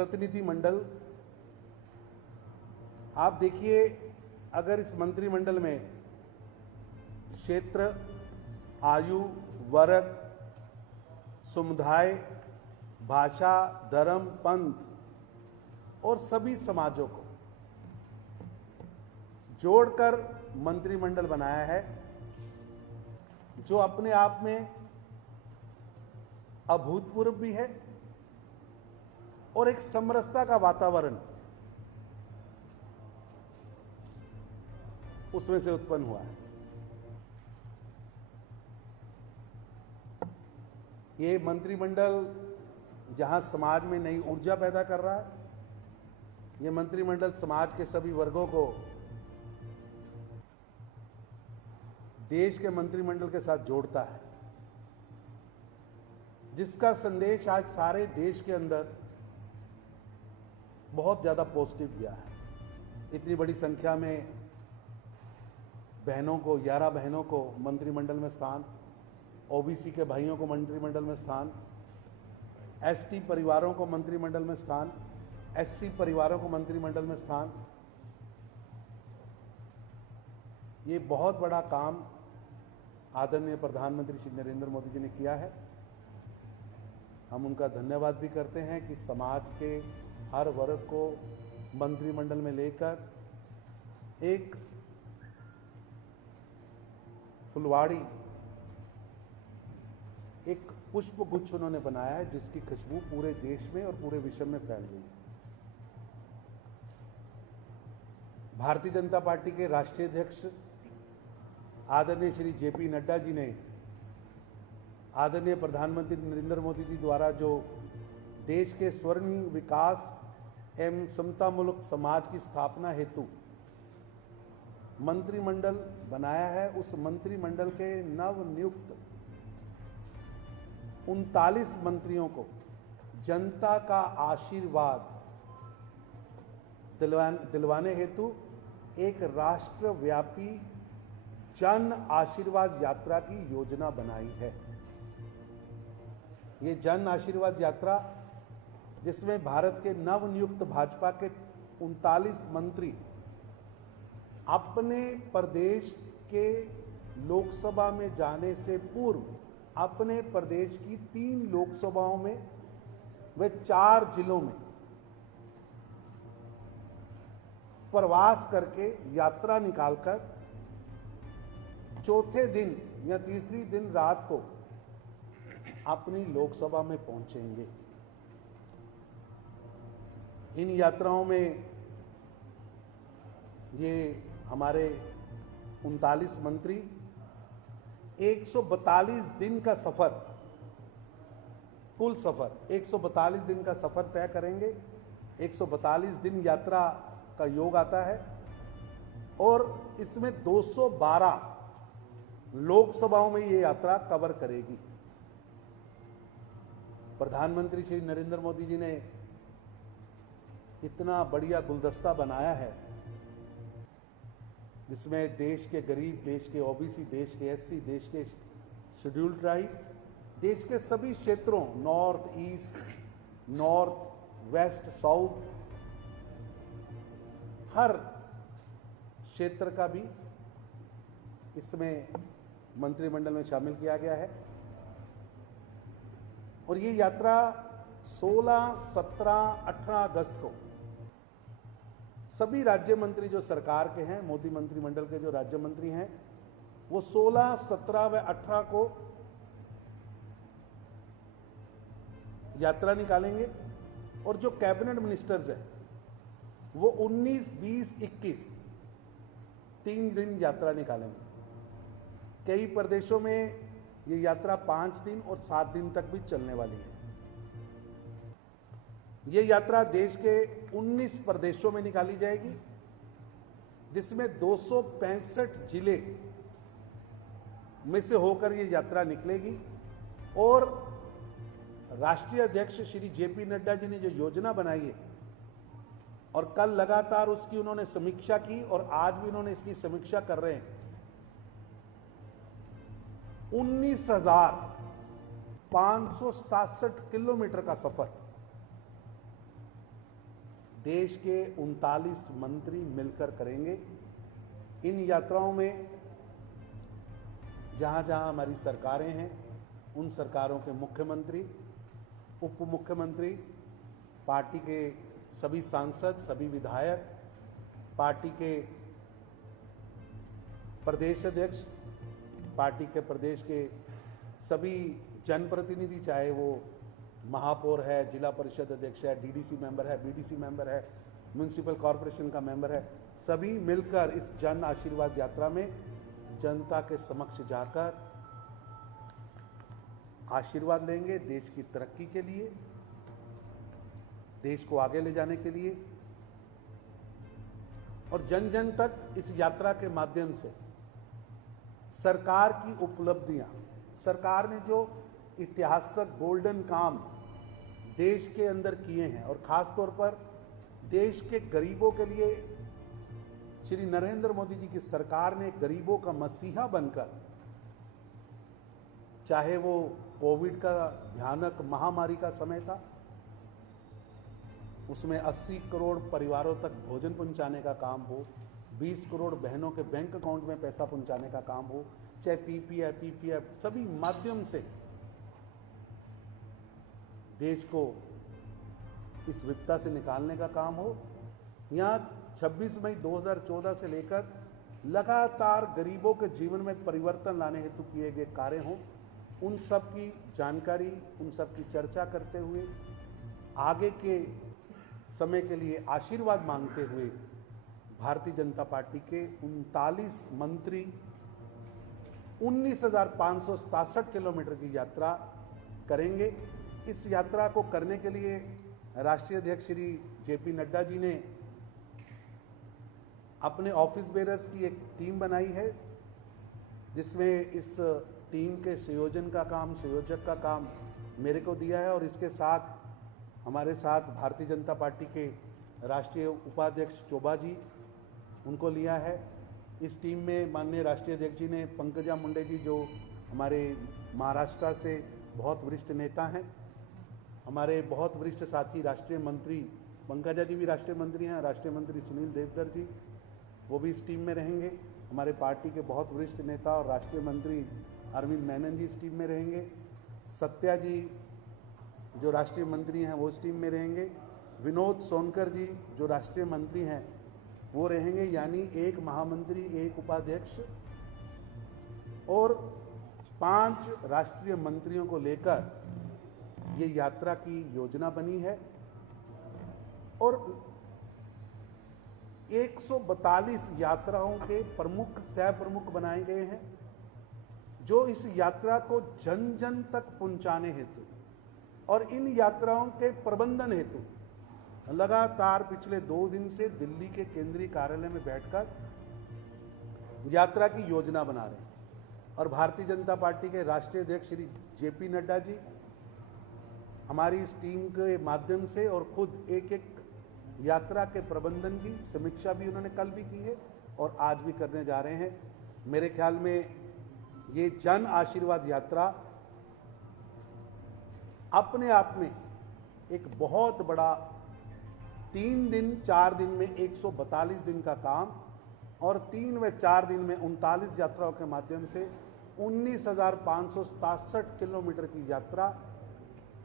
प्रतिनिधिमंडल, आप देखिए, अगर इस मंत्रिमंडल में क्षेत्र, आयु, वर्ग, समुदाय, भाषा, धर्म, पंथ और सभी समाजों को जोड़कर मंत्रिमंडल बनाया है, जो अपने आप में अभूतपूर्व भी है और एक समरसता का वातावरण उसमें से उत्पन्न हुआ है। ये मंत्रिमंडल जहां समाज में नई ऊर्जा पैदा कर रहा है, ये मंत्रिमंडल समाज के सभी वर्गों को देश के मंत्रिमंडल के साथ जोड़ता है, जिसका संदेश आज सारे देश के अंदर बहुत ज्यादा पॉजिटिव गया है। इतनी बड़ी संख्या में बहनों को, 11 बहनों को मंत्रिमंडल में स्थान, ओबीसी के भाइयों को मंत्रिमंडल में स्थान, एसटी परिवारों को मंत्रिमंडल में स्थान, एससी परिवारों को मंत्रिमंडल में स्थान। ये बहुत बड़ा काम आदरणीय प्रधानमंत्री श्री नरेंद्र मोदी जी ने किया है। हम उनका धन्यवाद भी करते हैं कि समाज के हर वर्ग को मंत्रिमंडल में लेकर एक फुलवाड़ी, एक पुष्प गुच्छ उन्होंने बनाया है, जिसकी खुशबू पूरे देश में और पूरे विश्व में फैल गई है। भारतीय जनता पार्टी के राष्ट्रीय अध्यक्ष आदरणीय श्री जेपी नड्डा जी ने आदरणीय प्रधानमंत्री नरेंद्र मोदी जी द्वारा जो देश के स्वर्णिम विकास एवं समतामूलक समाज की स्थापना हेतु मंत्रिमंडल बनाया है, उस मंत्रिमंडल के नवनियुक्त 39 मंत्रियों को जनता का आशीर्वाद दिलवाने हेतु एक राष्ट्रव्यापी जन आशीर्वाद यात्रा की योजना बनाई है। ये जन आशीर्वाद यात्रा, जिसमें भारत के नवनियुक्त भाजपा के 39 मंत्री अपने प्रदेश के लोकसभा में जाने से पूर्व अपने प्रदेश की 3 लोकसभाओं में व 4 जिलों में प्रवास करके यात्रा निकालकर चौथे दिन या तीसरी दिन रात को अपनी लोकसभा में पहुंचेंगे। इन यात्राओं में ये हमारे 39 मंत्री 142 दिन का सफर, कुल सफर 142 दिन का सफर तय करेंगे। 142 दिन यात्रा का योग आता है और इसमें 212 लोकसभाओं में ये यात्रा कवर करेगी। प्रधानमंत्री श्री नरेंद्र मोदी जी ने इतना बढ़िया गुलदस्ता बनाया है, जिसमें देश के गरीब, देश के ओबीसी, देश के एससी, देश के शेड्यूल्ड ट्राइब, देश के सभी क्षेत्रों, north east, north west, south, हर क्षेत्र का भी इसमें मंत्रिमंडल में शामिल किया गया है। और ये यात्रा 16, 17, 18 अगस्त को सभी राज्य मंत्री जो सरकार के हैं, मोदी मंत्रिमंडल के जो राज्य मंत्री हैं, वो 16, 17 व 18 को यात्रा निकालेंगे। और जो कैबिनेट मिनिस्टर्स हैं वो 19, 20, 21 3 दिन यात्रा निकालेंगे। कई प्रदेशों में ये यात्रा 5 दिन और 7 दिन तक भी चलने वाली है। ये यात्रा देश के 19 प्रदेशों में निकाली जाएगी, जिसमें 265 जिले में से होकर ये यात्रा निकलेगी। और राष्ट्रीय अध्यक्ष श्री जेपी नड्डा जी ने जो योजना बनाई है और कल लगातार उसकी उन्होंने समीक्षा की और आज भी उन्होंने इसकी समीक्षा कर रहे हैं। 19,567 किलोमीटर का सफर देश के 39 मंत्री मिलकर करेंगे। इन यात्राओं में जहां जहां हमारी सरकारें हैं, उन सरकारों के मुख्यमंत्री, उप मुख्यमंत्री, पार्टी के सभी सांसद, सभी विधायक, पार्टी के प्रदेश अध्यक्ष, पार्टी के प्रदेश के सभी जनप्रतिनिधि, चाहे वो महापौर है, जिला परिषद अध्यक्ष है, डीडीसी मेंबर है, बीडीसी मेंबर है, म्युनिसिपल कॉरपोरेशन का मेंबर है, सभी मिलकर इस जन आशीर्वाद यात्रा में जनता के समक्ष जाकर आशीर्वाद लेंगे देश की तरक्की के लिए, देश को आगे ले जाने के लिए। और जन जन तक इस यात्रा के माध्यम से सरकार की उपलब्धियां, सरकार ने जो ऐतिहासिक गोल्डन काम देश के अंदर किए हैं और खास तौर पर देश के गरीबों के लिए श्री नरेंद्र मोदी जी की सरकार ने गरीबों का मसीहा बनकर, चाहे वो कोविड का भयानक महामारी का समय था, उसमें 80 करोड़ परिवारों तक भोजन पहुंचाने का काम हो, 20 करोड़ बहनों के बैंक अकाउंट में पैसा पहुंचाने का काम हो, चाहे पीपीएफ सभी माध्यम से देश को इस विपदा से निकालने का काम हो। यहाँ 26 मई 2014 से लेकर लगातार गरीबों के जीवन में परिवर्तन लाने हेतु किए गए कार्य हों, उन सब की जानकारी, उन सब की चर्चा करते हुए आगे के समय के लिए आशीर्वाद मांगते हुए भारतीय जनता पार्टी के 39 मंत्री 19,567 किलोमीटर की यात्रा करेंगे। इस यात्रा को करने के लिए राष्ट्रीय अध्यक्ष श्री जेपी नड्डा जी ने अपने ऑफिस बेरर्स की एक टीम बनाई है, जिसमें इस टीम के संयोजक का काम मेरे को दिया है और इसके साथ हमारे साथ भारतीय जनता पार्टी के राष्ट्रीय उपाध्यक्ष चोबा जी, उनको लिया है। इस टीम में माननीय राष्ट्रीय अध्यक्ष जी ने पंकजा मुंडे जी, जो हमारे महाराष्ट्र से बहुत वरिष्ठ नेता हैं, हमारे बहुत वरिष्ठ साथी राष्ट्रीय मंत्री, पंकजा जी भी राष्ट्रीय मंत्री हैं, राष्ट्रीय मंत्री सुनील देवधर जी, वो भी इस टीम में रहेंगे। हमारे पार्टी के बहुत वरिष्ठ नेता और राष्ट्रीय मंत्री अरविंद मेनन जी इस टीम में रहेंगे। सत्या जी जो राष्ट्रीय मंत्री हैं वो इस टीम में रहेंगे। विनोद सोनकर जी जो राष्ट्रीय मंत्री हैं वो रहेंगे, यानी एक महामंत्री, एक उपाध्यक्ष और 5 राष्ट्रीय मंत्रियों को लेकर ये यात्रा की योजना बनी है और 142 यात्राओं के प्रमुख, सह प्रमुख बनाए गए हैं, जो इस यात्रा को जन जन तक पहुंचाने हेतु और इन यात्राओं के प्रबंधन हेतु लगातार पिछले 2 दिन से दिल्ली के केंद्रीय कार्यालय में बैठकर यात्रा की योजना बना रहे हैं। और भारतीय जनता पार्टी के राष्ट्रीय अध्यक्ष श्री जेपी नड्डा जी हमारी इस टीम के माध्यम से और खुद एक एक यात्रा के प्रबंधन की समीक्षा भी उन्होंने कल भी की है और आज भी करने जा रहे हैं। मेरे ख्याल में ये जन आशीर्वाद यात्रा अपने आप में एक बहुत बड़ा 3 दिन 4 दिन में 142 दिन का काम और 3 व 4 दिन में 39 यात्राओं के माध्यम से 19,567 किलोमीटर की यात्रा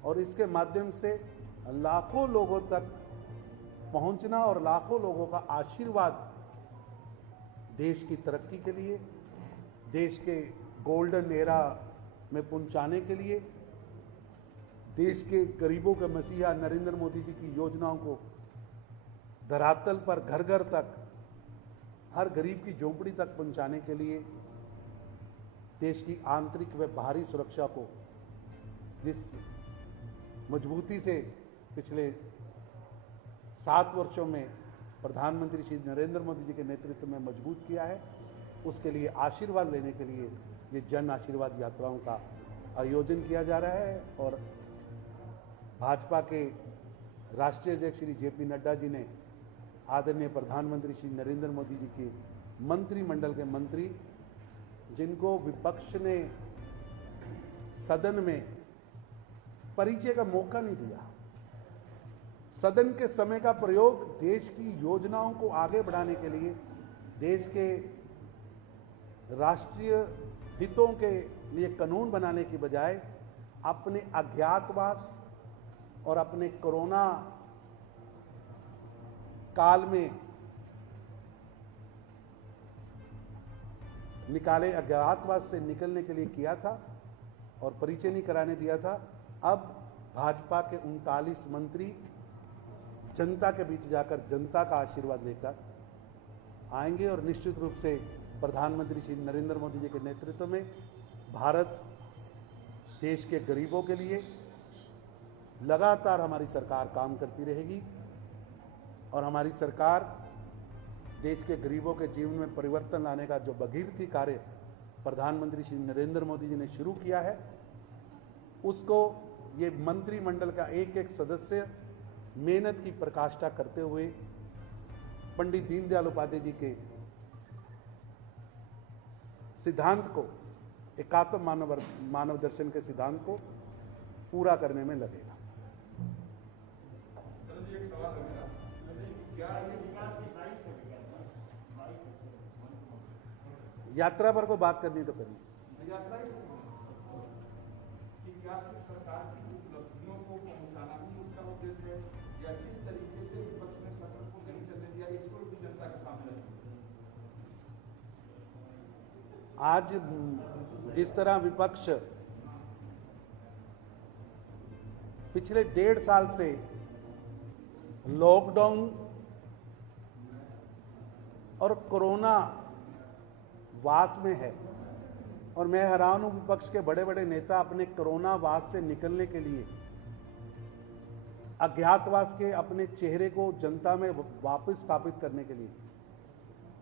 और इसके माध्यम से लाखों लोगों तक पहुंचना और लाखों लोगों का आशीर्वाद देश की तरक्की के लिए, देश के गोल्डन एरा में पहुंचाने के लिए, देश के गरीबों के मसीहा नरेंद्र मोदी जी की योजनाओं को धरातल पर घर घर तक, हर गरीब की झोंपड़ी तक पहुंचाने के लिए देश की आंतरिक व बाहरी सुरक्षा को जिस मजबूती से पिछले 7 वर्षों में प्रधानमंत्री श्री नरेंद्र मोदी जी के नेतृत्व में मजबूत किया है, उसके लिए आशीर्वाद लेने के लिए ये जन आशीर्वाद यात्राओं का आयोजन किया जा रहा है। और भाजपा के राष्ट्रीय अध्यक्ष श्री जेपी नड्डा जी ने आदरणीय प्रधानमंत्री श्री नरेंद्र मोदी जी के मंत्रिमंडल के मंत्री, जिनको विपक्ष ने सदन में परिचय का मौका नहीं दिया, सदन के समय का प्रयोग देश की योजनाओं को आगे बढ़ाने के लिए, देश के राष्ट्रीय हितों के लिए कानून बनाने की बजाय अपने अज्ञातवास और अपने कोरोना काल में निकाले अज्ञातवास से निकलने के लिए किया था और परिचय नहीं कराने दिया था। अब भाजपा के 39 मंत्री जनता के बीच जाकर जनता का आशीर्वाद लेकर आएंगे और निश्चित रूप से प्रधानमंत्री श्री नरेंद्र मोदी जी के नेतृत्व में भारत देश के गरीबों के लिए लगातार हमारी सरकार काम करती रहेगी और हमारी सरकार देश के गरीबों के जीवन में परिवर्तन लाने का जो भगीरथी कार्य प्रधानमंत्री श्री नरेंद्र मोदी जी ने शुरू किया है, उसको ये मंत्रिमंडल का एक एक सदस्य मेहनत की प्रकाष्ठा करते हुए पंडित दीनदयाल उपाध्याय जी के सिद्धांत को, एकात्म मानव दर्शन के सिद्धांत को पूरा करने में लगेगा। एक सवाल है मेरा, क्या यात्रा पर को बात करनी तो करिए। यात्रा कि क्या सिर्फ सरकार की उपलब्धियों को पहुंचाना ही उसका उद्देश्य है, या जिस तरीके से विपक्ष ने सत्र को नहीं चलने दिया इसको भी जनता के सामने रखा? आज जिस तरह विपक्ष पिछले 1.5 साल से लॉकडाउन और कोरोना वास में है, और मैं हैरान हूं विपक्ष के बड़े बड़े नेता अपने कोरोना वास से निकलने के लिए अज्ञातवास के अपने चेहरे को जनता में वापस स्थापित करने के लिए,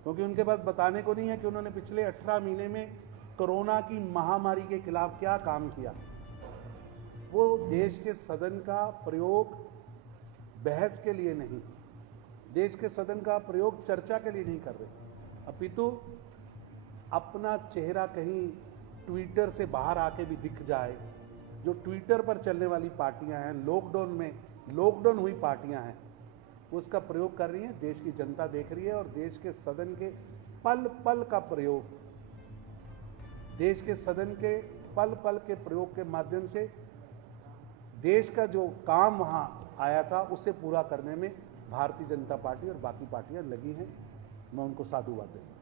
क्योंकि उनके पास बताने को नहीं है कि उन्होंने पिछले 18 महीने में कोरोना की महामारी के खिलाफ क्या काम किया। वो देश के सदन का प्रयोग बहस के लिए नहीं, देश के सदन का प्रयोग चर्चा के लिए नहीं कर रहे, अपितु अपना चेहरा कहीं ट्विटर से बाहर आके भी दिख जाए। जो ट्विटर पर चलने वाली पार्टियां हैं, लॉकडाउन हुई पार्टियां हैं, उसका प्रयोग कर रही हैं। देश की जनता देख रही है और देश के सदन के पल पल का प्रयोग, देश के सदन के पल पल के प्रयोग के माध्यम से देश का जो काम वहां आया था उसे पूरा करने में भारतीय जनता पार्टी और बाकी पार्टियां लगी हैं। मैं उनको साधुवाद देता हूं।